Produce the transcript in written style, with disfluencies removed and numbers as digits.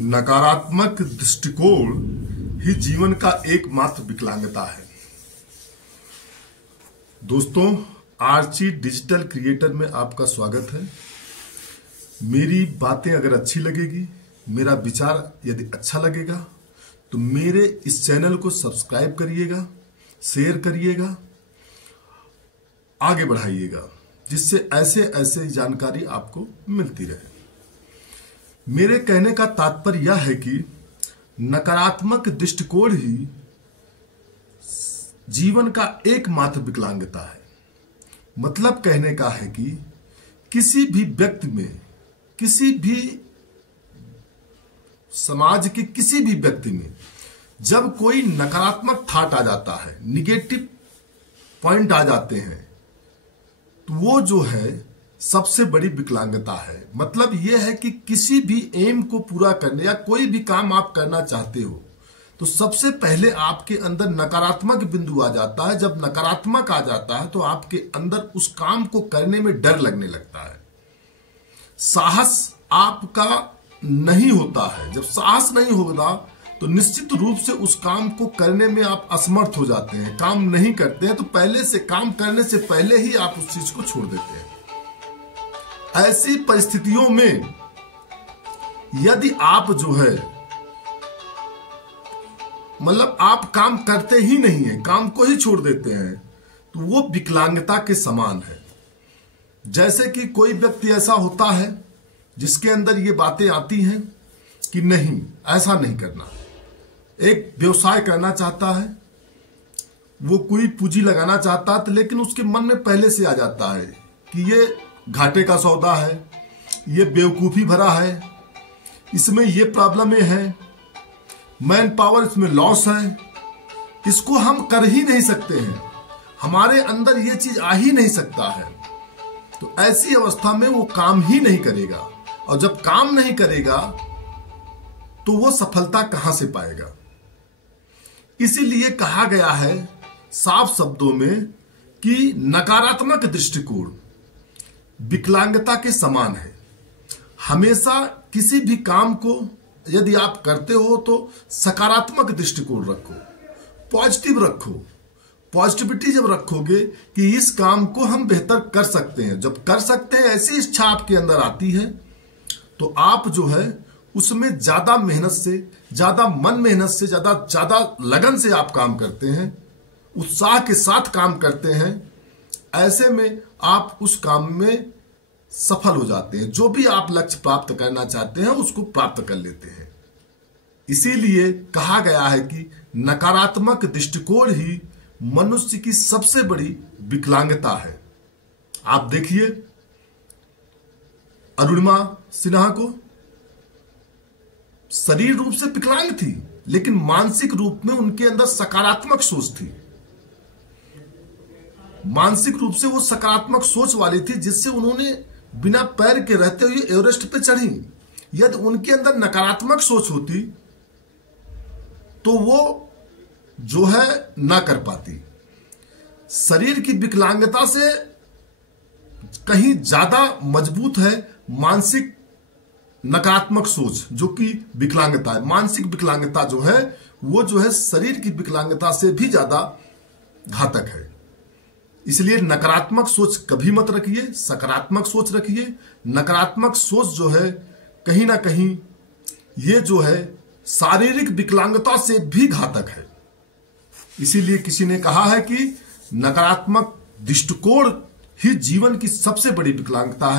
नकारात्मक दृष्टिकोण ही जीवन का एकमात्र विकलांगता है। दोस्तों, आर्ची डिजिटल क्रिएटर में आपका स्वागत है। मेरी बातें अगर अच्छी लगेगी, मेरा विचार यदि अच्छा लगेगा तो मेरे इस चैनल को सब्सक्राइब करिएगा, शेयर करिएगा, आगे बढ़ाइएगा, जिससे ऐसे ऐसे जानकारी आपको मिलती रहे। मेरे कहने का तात्पर्य यह है कि नकारात्मक दृष्टिकोण ही जीवन का एकमात्र विकलांगता है। मतलब कहने का है कि किसी भी व्यक्ति में, किसी भी समाज के किसी भी व्यक्ति में जब कोई नकारात्मक थाट आ जाता है, निगेटिव पॉइंट आ जाते हैं, तो वो जो है सबसे बड़ी विकलांगता है। मतलब यह है कि किसी भी एम को पूरा करने या कोई भी काम आप करना चाहते हो तो सबसे पहले आपके अंदर नकारात्मक बिंदु आ जाता है। जब नकारात्मक आ जाता है तो आपके अंदर उस काम को करने में डर लगने लगता है, साहस आपका नहीं होता है। जब साहस नहीं होगा तो निश्चित रूप से उस काम को करने में आप असमर्थ हो जाते हैं, काम नहीं करते हैं। तो पहले से काम करने से पहले ही आप उस चीज को छोड़ देते हैं। ऐसी परिस्थितियों में यदि आप जो है मतलब आप काम करते ही नहीं है, काम को ही छोड़ देते हैं, तो वो विकलांगता के समान है। जैसे कि कोई व्यक्ति ऐसा होता है जिसके अंदर ये बातें आती हैं कि नहीं, ऐसा नहीं करना। एक व्यवसाय करना चाहता है, वो कोई पूंजी लगाना चाहता है, लेकिन उसके मन में पहले से आ जाता है कि ये घाटे का सौदा है, ये बेवकूफी भरा है, इसमें ये प्रॉब्लमें हैं, मैन पावर इसमें लॉस है, इसको हम कर ही नहीं सकते हैं, हमारे अंदर ये चीज आ ही नहीं सकता है। तो ऐसी अवस्था में वो काम ही नहीं करेगा, और जब काम नहीं करेगा तो वो सफलता कहां से पाएगा। इसीलिए कहा गया है साफ शब्दों में कि नकारात्मक दृष्टिकोण विकलांगता के समान है। हमेशा किसी भी काम को यदि आप करते हो तो सकारात्मक दृष्टिकोण रखो, पॉजिटिव रखो। पॉजिटिविटी जब रखोगे कि इस काम को हम बेहतर कर सकते हैं, जब कर सकते हैं ऐसी इच्छा आपके अंदर आती है, तो आप जो है उसमें ज्यादा मेहनत से, ज्यादा मन मेहनत से, ज्यादा लगन से आप काम करते हैं, उत्साह के साथ काम करते हैं। ऐसे में आप उस काम में सफल हो जाते हैं। जो भी आप लक्ष्य प्राप्त करना चाहते हैं उसको प्राप्त कर लेते हैं। इसीलिए कहा गया है कि नकारात्मक दृष्टिकोण ही मनुष्य की सबसे बड़ी विकलांगता है। आप देखिए अरुणिमा सिन्हा को, शरीर रूप से विकलांग थी लेकिन मानसिक रूप में उनके अंदर सकारात्मक सोच थी। मानसिक रूप से वो सकारात्मक सोच वाली थी, जिससे उन्होंने बिना पैर के रहते हुए एवरेस्ट पे चढ़ी। यदि उनके अंदर नकारात्मक सोच होती तो वो जो है ना कर पाती। शरीर की विकलांगता से कहीं ज्यादा मजबूत है मानसिक नकारात्मक सोच, जो कि विकलांगता है। मानसिक विकलांगता जो है वो जो है शरीर की विकलांगता से भी ज्यादा घातक है। इसलिए नकारात्मक सोच कभी मत रखिए, सकारात्मक सोच रखिए। नकारात्मक सोच जो है कहीं ना कहीं ये जो है शारीरिक विकलांगता से भी घातक है। इसीलिए किसी ने कहा है कि नकारात्मक दृष्टिकोण ही जीवन की सबसे बड़ी विकलांगता है।